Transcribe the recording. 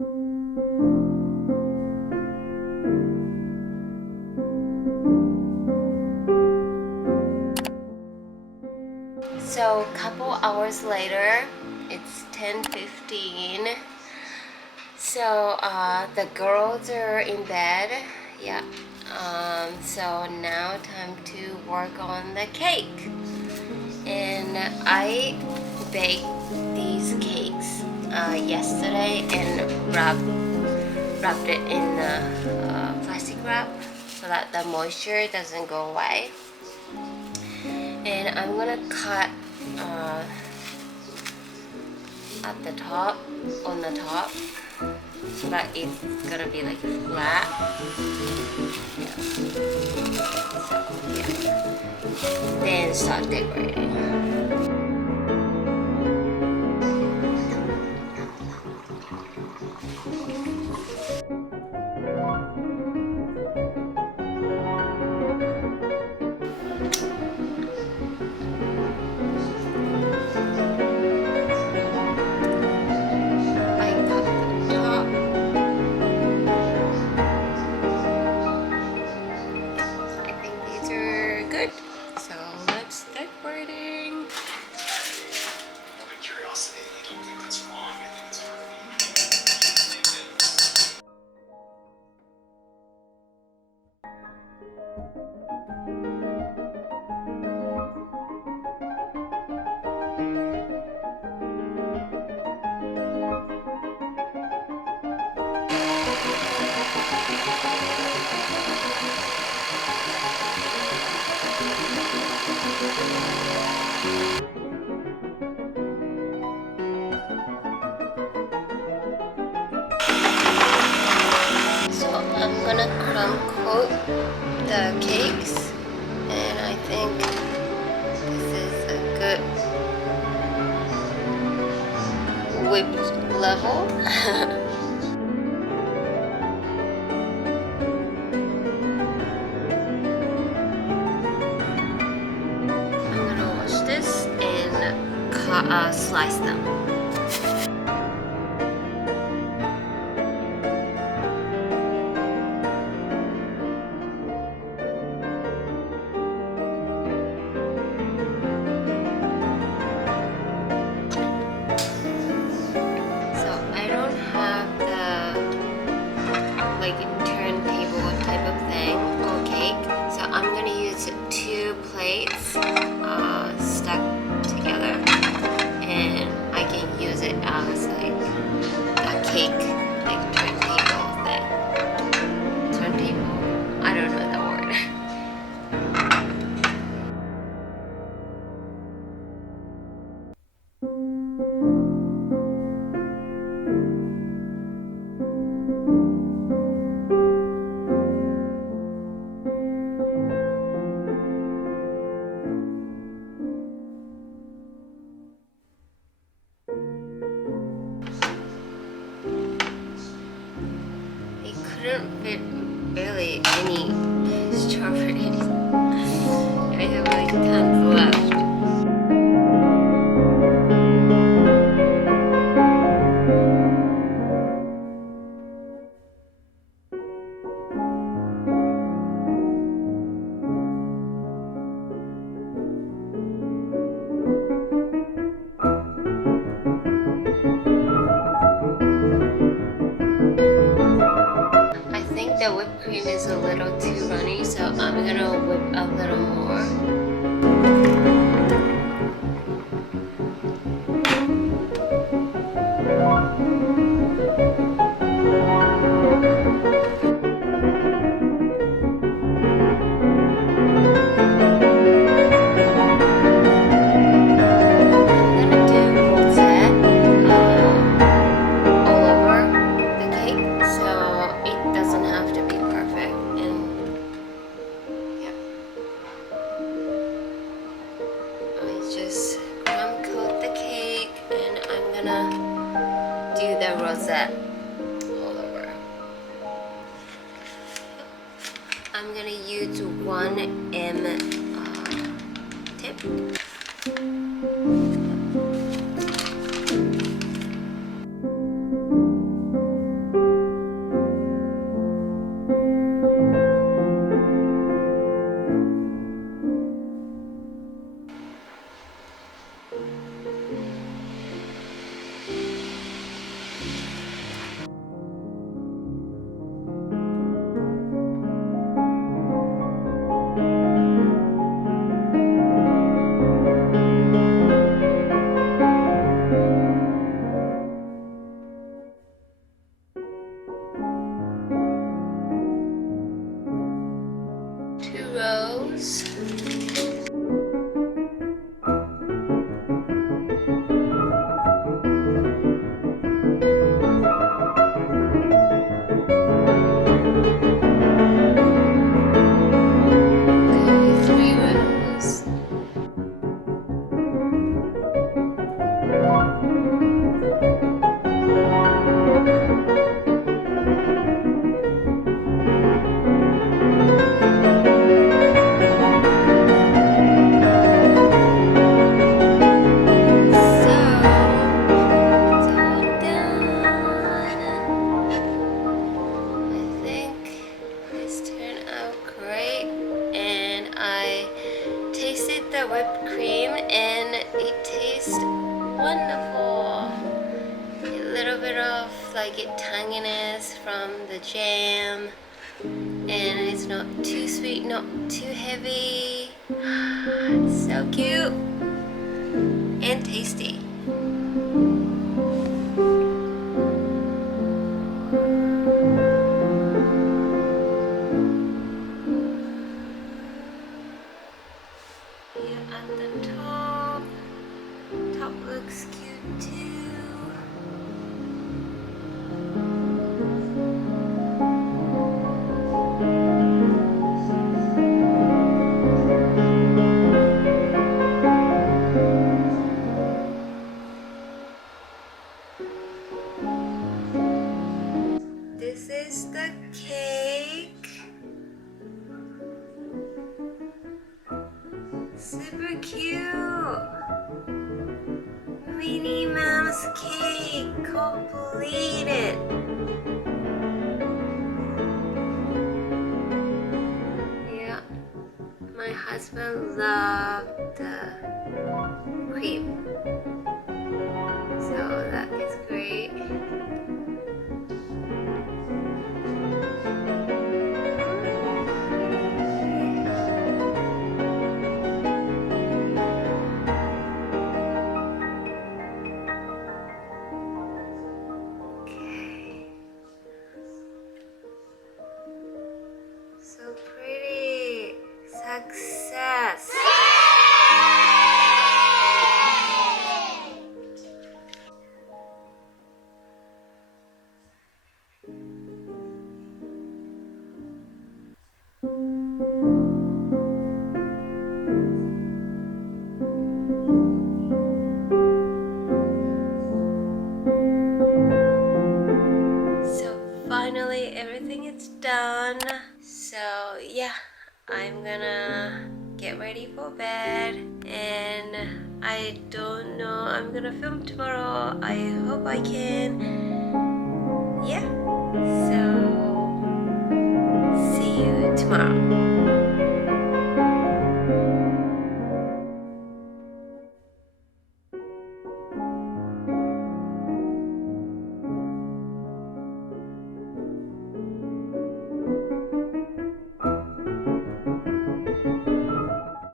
So a couple hours later, it's 10:15. So the girls are in bed. Yeah. So now time to work on the cake. And I baked these cakes yesterday and wrapped it in plastic wrap so that the moisture doesn't go away. And I'm gonna cut at the top, on the top, so that it's gonna be like flat. Yeah. So yeah. Then start decorating. So let's start decorating. Out of curiosity, I don't think that's wrong. I think it's already. So I'm gonna crumb coat the cakes, and I think this is a good whipped level. I'm gonna wash this and slice them. Turntable type of thing or cake, so I'm gonna use 2 plates stuck together, and I can use it as like a cake, like turntable thing. Turntable? I don't know the word. Couldn't fit barely any strawberries. I have like tons left. The whipped cream is a little too runny, so I'm gonna whip a little more. Do the rosette all over. I'm gonna use 1M tip. like it tanginess from the jam, and it's not too sweet, not too heavy. So cute and tasty. Here at the top looks cute too. This is the cake. Super cute. Minnie Mouse cake completed. Yeah, my husband loved the cream, so that is great. So pretty. Success. So finally everything is done. So yeah, I'm gonna get ready for bed, and I don't know, I'm gonna film tomorrow. I hope I can.